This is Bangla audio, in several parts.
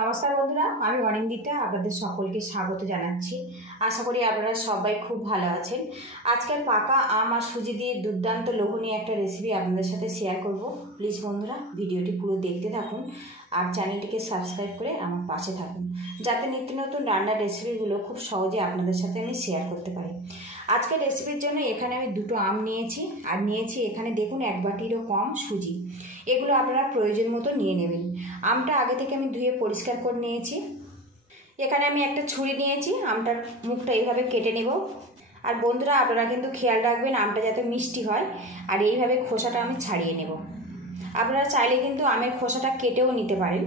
নমস্কার বন্ধুরা, আমি অনিন্দিতা আপনাদের সকলকে স্বাগত জানাচ্ছি। আশা করি আপনারা সবাই খুব ভালো আছেন। আজকের পাকা আম আর সুজি দিয়ে দুর্দান্ত লোভনীয় একটা রেসিপি আপনাদের সাথে শেয়ার করব। প্লিজ বন্ধুরা ভিডিওটি পুরো দেখতে থাকুন আর চ্যানেলটিকে সাবস্ক্রাইব করে আমার পাশে থাকুন, যাতে নিত্য নতুন রান্নার রেসিপিগুলো খুব সহজে আপনাদের সাথে আমি শেয়ার করতে পারি। আজকের রেসিপির জন্য এখানে আমি দুটো আম নিয়েছি আর নিয়েছি এখানে দেখুন 1 বাটিরও কম সুজি। এগুলো আপনারা প্রয়োজন মতো নিয়ে নেবেন। আমটা আগে থেকে আমি ধুয়ে পরিষ্কার করে নিয়েছি। এখানে আমি একটা ছুরি নিয়েছি, আমটার মুখটা এইভাবে কেটে নেব। আর বন্ধুরা আপনারা কিন্তু খেয়াল রাখবেন আমটা যাতে মিষ্টি হয়, আর এইভাবে খোসাটা আমি ছাড়িয়ে নেব। আপনারা চাইলে কিন্তু আমের খোসাটা কেটেও নিতে পারেন।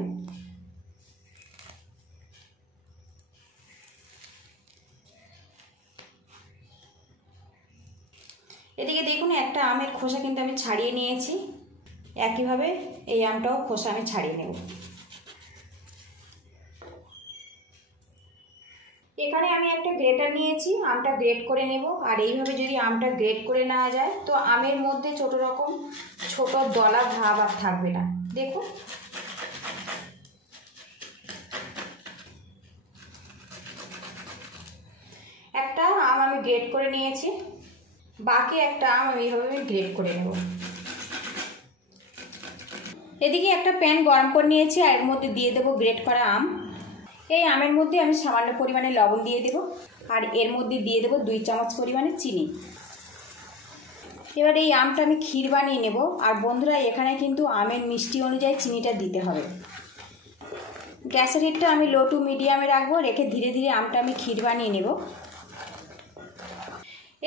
এদিকে দেখুন একটা আমের খোসা কিন্তু আমি ছাড়িয়ে নিয়েছি। একইভাবে এই আমটাও খোসা আমি ছাড়িয়ে নেব। এখানে আমি একটা গ্রেটার নিয়েছি, আমটা গ্রেট করে নেব। আর এইভাবে যদি আমটা গ্রেট করে নেওয়া যায় তো আমের মধ্যে ছোট রকম ছোট দলা ভাব আর থাকবে না। দেখুন একটা আম আমি গ্রেট করে নিয়েছি, বাকি একটা আম আমি এইভাবে গ্রেট করে নেব। এদিকে একটা প্যান গরম করে নিয়েছি আর এর মধ্যে দিয়ে দেবো গ্রেট করা আম। এই আমের মধ্যে আমি সামান্য পরিমাণে লবণ দিয়ে দেব আর এর মধ্যে দিয়ে দেব 2 চামচ পরিমাণে চিনি। এবার এই আমটা আমি ক্ষীর বানিয়ে নেব। আর বন্ধুরা এখানে কিন্তু আমের মিষ্টি অনুযায়ী চিনিটা দিতে হবে। গ্যাসের হিটটা আমি লো টু মিডিয়ামে রাখবো, রেখে ধীরে ধীরে আমটা আমি ক্ষীর বানিয়ে নেব।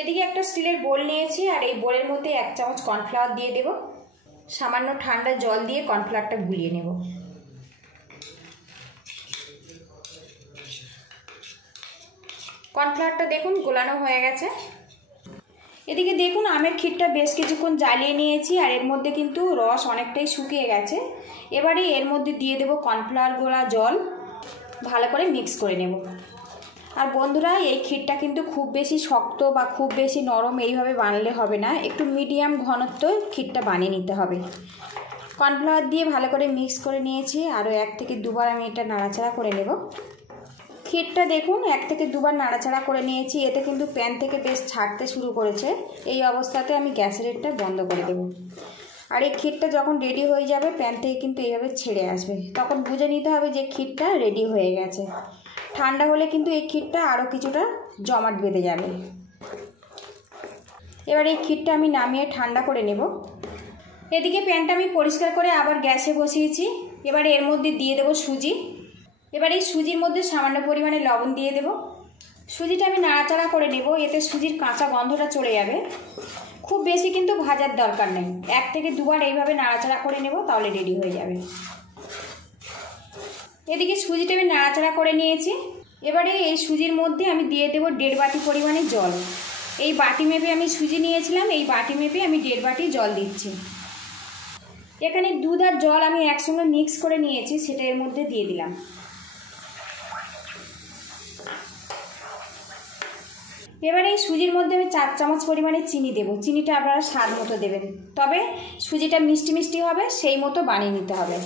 এদিকে একটা স্টিলের বোল নিয়েছি আর এই বোলের মধ্যে 1 চামচ কর্নফ্লাওয়ার দিয়ে দেব। সামান্য ঠান্ডা জল দিয়ে কর্নফ্লাওয়ারটা গুলিয়ে নেব। কর্নফ্লাওয়ারটা দেখুন গোলানো হয়ে গেছে। এদিকে দেখুন আমের ক্ষীরটা বেশ কিছুক্ষণ জ্বালিয়ে নিয়েছি আর এর মধ্যে কিন্তু রস অনেকটাই শুকিয়ে গেছে। এবারে এর মধ্যে দিয়ে দেব কর্নফ্লাওয়ার গোলা জল, ভালো করে মিক্স করে নেব। আর বন্ধুরা এই ক্ষীরটা কিন্তু খুব বেশি শক্ত বা খুব বেশি নরম এইভাবে বানালে হবে না, একটু মিডিয়াম ঘনত্ব ক্ষীরটা বানিয়ে নিতে হবে। কর্নফ্লাওয়ার দিয়ে ভালো করে মিক্স করে নিয়েছি, আরও 1 থেকে 2 বার আমি এটা নাড়াচাড়া করে নেব। ক্ষীরটা দেখুন 1 থেকে 2 বার নাড়াচাড়া করে নিয়েছি, এতে কিন্তু প্যান থেকে বেশ ছাড়তে শুরু করেছে। এই অবস্থাতে আমি গ্যাসের হিটটা বন্ধ করে দেব। আর এই ক্ষীরটা যখন রেডি হয়ে যাবে প্যান থেকে কিন্তু এইভাবে ছেড়ে আসবে, তখন বুঝে নিতে হবে যে ক্ষীরটা রেডি হয়ে গেছে। ঠান্ডা হলে কিন্তু এই ক্ষীরটা আরও কিছুটা জমাট বেঁধে যাবে। এবার এই ক্ষীরটা আমি নামিয়ে ঠান্ডা করে নেব। এদিকে প্যানটা আমি পরিষ্কার করে আবার গ্যাসে বসিয়েছি। এবার এর মধ্যে দিয়ে দেব সুজি। এবার এই সুজির মধ্যে সামান্য পরিমাণে লবণ দিয়ে দেব। সুজিটা আমি নাড়াচাড়া করে নেব, এতে সুজির কাঁচা গন্ধটা চলে যাবে। খুব বেশি কিন্তু ভাজার দরকার নেই, 1 থেকে 2 বার এইভাবে নাড়াচাড়া করে নেব, তাহলে রেডি হয়ে যাবে। এদিকে সুজিটা আমি নাড়াচাড়া করে নিয়েছি। এবারে এই সুজির মধ্যে আমি দিয়ে দেব 1.5 বাটি পরিমাণে জল। এই বাটি মেপে আমি সুজি নিয়েছিলাম, এই বাটি মেপে আমি 1.5 বাটি জল দিচ্ছি। এখানে দুধ আর জল আমি একসঙ্গে মিক্স করে নিয়েছি, সেটা এর মধ্যে দিয়ে দিলাম। এবারে এই সুজির মধ্যে আমি 4 চামচ পরিমাণে চিনি দেব। চিনিটা আপনারা স্বাদ মতো দেবেন, তবে সুজিটা মিষ্টি মিষ্টি হবে সেই মতো বানিয়ে নিতে হবে।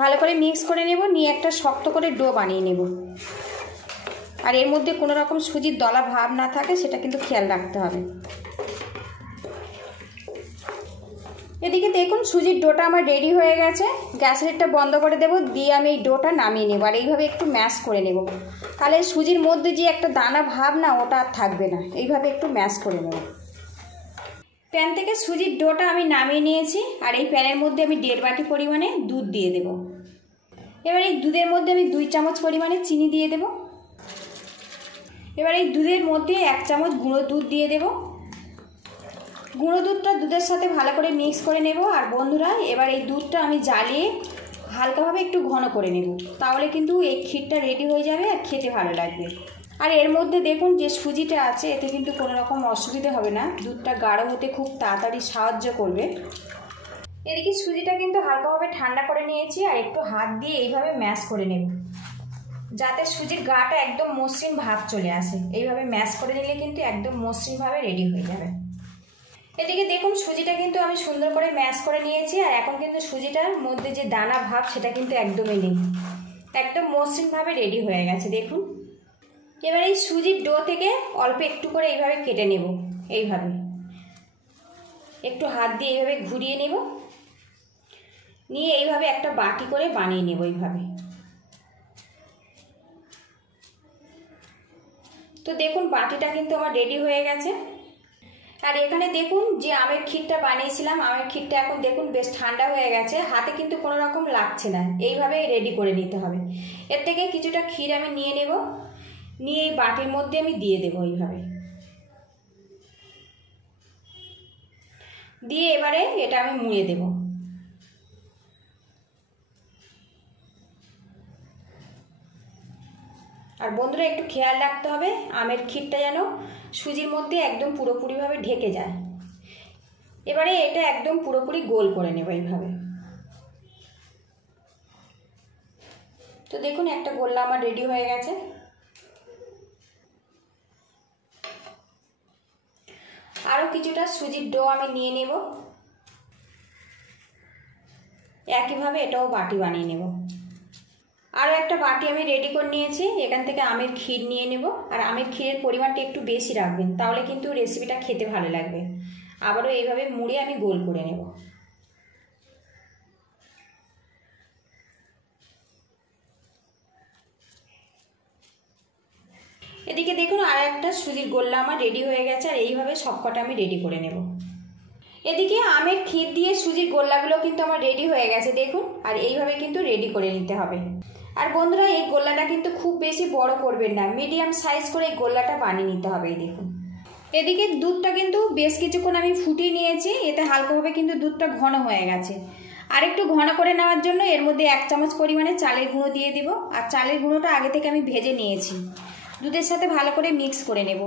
ভালো করে মিক্স করে নেব, নিয়ে একটা শক্ত করে ডো বানিয়ে নেব। আর এর মধ্যে কোনো রকম সুজির দলা ভাব না থাকে সেটা কিন্তু খেয়াল রাখতে হবে। এদিকে দেখুন সুজির ডোটা আমার রেডি হয়ে গেছে। গ্যাসের হিটটা বন্ধ করে দেব, দিয়ে আমি এই ডোটা নামিয়ে নেব। আর এইভাবে একটু ম্যাশ করে নেব, তাহলে সুজির মধ্যে যে একটা দানা ভাব না ওটা আর থাকবে না। এইভাবে একটু ম্যাশ করে নেব। প্যান থেকে সুজির ডোটা আমি নামিয়ে নিয়েছি আর এই প্যানের মধ্যে আমি 1.5 বাটি পরিমাণে দুধ দিয়ে দেব। এবার এই দুধের মধ্যে আমি 2 চামচ পরিমাণে চিনি দিয়ে দেব। এবার এই দুধের মধ্যে 1 চামচ গুঁড়ো দুধ দিয়ে দেব। গুঁড়ো দুধটা দুধের সাথে ভালো করে মিক্স করে নেব। আর বন্ধুরা এবার এই দুধটা আমি জ্বালিয়ে হালকাভাবে একটু ঘন করে নেব, তাহলে কিন্তু এই ক্ষীরটা রেডি হয়ে যাবে আর খেতে ভালো লাগবে। আর এর মধ্যে দেখুন যে সুজিটা আছে, এতে কিন্তু কোনো রকম অসুবিধা হবে না, দুধটা গাঢ় হতে খুব তাড়াতাড়ি সাহায্য করবে। এদিকে সুজিটা কিন্তু হালকাভাবে ঠান্ডা করে নিয়েছি আর একটু হাত দিয়ে এইভাবে ম্যাশ করে নেব, যাতে সুজির গাটা একদম মসৃণ ভাব চলে আসে। এইভাবে ম্যাশ করে নিলে কিন্তু একদম মসৃণভাবে রেডি হয়ে যাবে। এদিকে দেখুন সুজিটা কিন্তু আমি সুন্দর করে ম্যাশ করে নিয়েছি, আর এখন কিন্তু সুজিটার মধ্যে যে দানা ভাব সেটা কিন্তু একদমই নেই, একদম মসৃণভাবে রেডি হয়ে গেছে দেখুন। এবার এই সুজির ডো থেকে অল্প একটু করে এইভাবে কেটে নেব, এইভাবে একটু হাত দিয়ে এইভাবে ঘুরিয়ে নেব, নিয়ে এইভাবে একটা বাটি করে বানিয়ে নেব এইভাবে। তো দেখুন বাটিটা কিন্তু আমার রেডি হয়ে গেছে। আর এখানে দেখুন যে আমের ক্ষীরটা বানিয়েছিলাম, আমের ক্ষীরটা এখন দেখুন বেশ ঠান্ডা হয়ে গেছে, হাতে কিন্তু কোনো রকম লাগছে না, এইভাবেই রেডি করে নিতে হবে। এর থেকে কিছুটা ক্ষীর আমি নিয়ে নেব, নিয়ে এই বাটির মধ্যে আমি দিয়ে দেবো এইভাবে, দিয়ে এবারে এটা আমি মুড়ে দেব। আর বন্ধুরা একটু খেয়াল রাখতে হবে আমের ক্ষীরটা যেন সুজির মধ্যে একদম পুরোপুরিভাবে ঢেকে যায়। এবারে এটা একদম পুরোপুরি গোল করে নেব এইভাবে। তো দেখুন একটা গোল্লা আমার রেডি হয়ে গেছে। আরও কিছুটা সুজির ডো আমি নিয়ে নেব, একইভাবে এটাও বাটি বানিয়ে নেব। আরও একটা বাটি আমি রেডি করে নিয়েছি, এখান থেকে আমের ক্ষীর নিয়ে নেব। আর আমের ক্ষীরের পরিমাণটা একটু বেশি রাখবেন, তাহলে কিন্তু রেসিপিটা খেতে ভালো লাগবে। আবারও এইভাবে মুড়ে আমি গোল করে নেব। এদিকে দেখুন আর একটা সুজির গোল্লা আমার রেডি হয়ে গেছে, আর এইভাবে সবকটা আমি রেডি করে নেব। এদিকে আমের ক্ষীর দিয়ে সুজির গোল্লাগুলো কিন্তু আমার রেডি হয়ে গেছে দেখুন, আর এইভাবে কিন্তু রেডি করে নিতে হবে। আর বন্ধুরা এই গোল্লাটা কিন্তু খুব বেশি বড় করবেন না, মিডিয়াম সাইজ করে এই গোল্লাটা বানিয়ে নিতে হবে। এই দেখুন এদিকে দুধটা কিন্তু বেশ কিছুক্ষণ আমি ফুটিয়ে নিয়েছি, এতে হালকাভাবে কিন্তু দুধটা ঘন হয়ে গেছে। আর একটু ঘন করে নেওয়ার জন্য এর মধ্যে 1 চামচ পরিমাণে চালের গুঁড়ো দিয়ে দিব। আর চালের গুঁড়োটা আগে থেকে আমি ভেজে নিয়েছি, দুধের সাথে ভালো করে মিক্স করে নেব।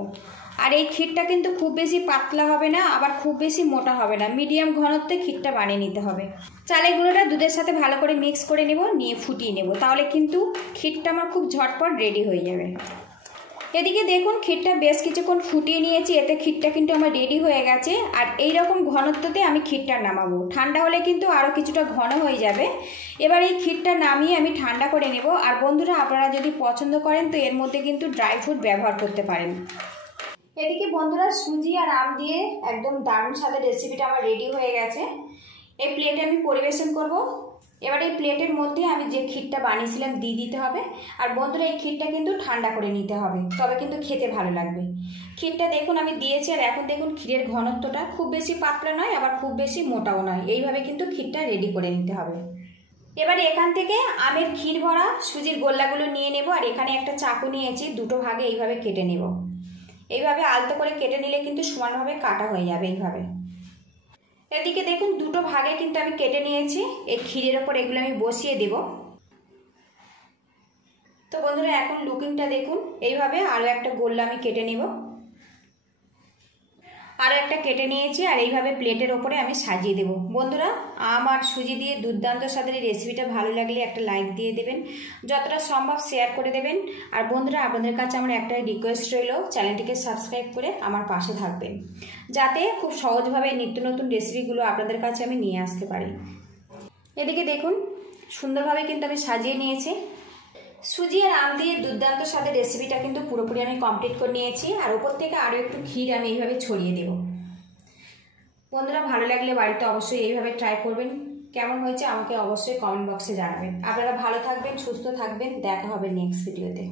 আর এই ক্ষীরটা কিন্তু খুব বেশি পাতলা হবে না, আবার খুব বেশি মোটা হবে না, মিডিয়াম ঘনত্বে ক্ষীরটা বানিয়ে নিতে হবে। চালের গুঁড়োটা দুধের সাথে ভালো করে মিক্স করে নেব, নিয়ে ফুটিয়ে নেব, তাহলে কিন্তু ক্ষীরটা আমার খুব ঝটপট রেডি হয়ে যাবে। এদিকে দেখুন ক্ষীরটা বেশ কিছুক্ষণ ফুটিয়ে নিয়েছি, এতে ক্ষীরটা কিন্তু আমার রেডি হয়ে গেছে। আর এই রকম ঘনত্বতে আমি ক্ষীরটা নামাবো, ঠান্ডা হলে কিন্তু আরও কিছুটা ঘন হয়ে যাবে। এবার এই ক্ষীরটা নামিয়ে আমি ঠান্ডা করে নেব। আর বন্ধুরা আপনারা যদি পছন্দ করেন তো এর মধ্যে কিন্তু ড্রাই ফ্রুট ব্যবহার করতে পারেন। এদিকে বন্ধুরা সুজি আর আম দিয়ে একদম দারুণ স্বাদের রেসিপিটা আমার রেডি হয়ে গেছে। এই প্লেটে আমি পরিবেশন করব। এবার এই প্লেটের মধ্যে আমি যে ক্ষীরটা বানিয়েছিলাম দিয়ে দিতে হবে। আর বন্ধুরা এই ক্ষীরটা কিন্তু ঠান্ডা করে নিতে হবে, তবে কিন্তু খেতে ভালো লাগবে। ক্ষীরটা দেখুন আমি দিয়েছি, আর এখন দেখুন ক্ষীরের ঘনত্বটা খুব বেশি পাতলা নয়, আবার খুব বেশি মোটাও নয়, এইভাবে কিন্তু ক্ষীরটা রেডি করে নিতে হবে। এবারে এখান থেকে আমের ক্ষীর ভরা সুজির গোল্লাগুলো নিয়ে নেব। আর এখানে একটা চাকু নিয়েছি, দুটো ভাগে এইভাবে কেটে নেব। এইভাবে আলতো করে কেটে নিলে কিন্তু সমানভাবে কাটা হয়ে যাবে এইভাবে। এদিকে দেখুন দুটো ভাগে কিন্তু আমি কেটে নিয়েছি, এই ক্ষীরের ওপর এগুলো আমি বসিয়ে দেব। তো বন্ধুরা এখন লুকিংটা দেখুন, এইভাবে আরও একটা গোল্লা আমি কেটে নেব। আরও একটা কেটে নিয়েছি, আর এইভাবে প্লেটের ওপরে আমি সাজিয়ে দেব। বন্ধুরা আম আর সুজি দিয়ে দুর্দান্ত স্বাদের এই রেসিপিটা ভালো লাগলে একটা লাইক দিয়ে দেবেন, যতটা সম্ভব শেয়ার করে দেবেন। আর বন্ধুরা আপনাদের কাছে আমার একটাই রিকোয়েস্ট রইল, চ্যানেলটিকে সাবস্ক্রাইব করে আমার পাশে থাকবেন, যাতে খুব সহজভাবে নিত্য নতুন রেসিপিগুলো আপনাদের কাছে আমি নিয়ে আসতে পারি। এদিকে দেখুন সুন্দরভাবে কিন্তু আমি সাজিয়ে নিয়েছি। সুজি আর আম দিয়ে দুর্দান্ত স্বাদের রেসিপিটা কিন্তু পুরোপুরি আমি কমপ্লিট করে নিয়েছি। আর ওপর থেকে আরও একটু ক্ষীর আমি এইভাবে ছড়িয়ে দেব। বন্ধুরা ভালো লাগলে বাড়িতে অবশ্যই এইভাবে ট্রাই করবেন, কেমন হয়েছে আমাকে অবশ্যই কমেন্ট বক্সে জানাবেন। আপনারা ভালো থাকবেন, সুস্থ থাকবেন, দেখা হবে নেক্সট ভিডিওতে।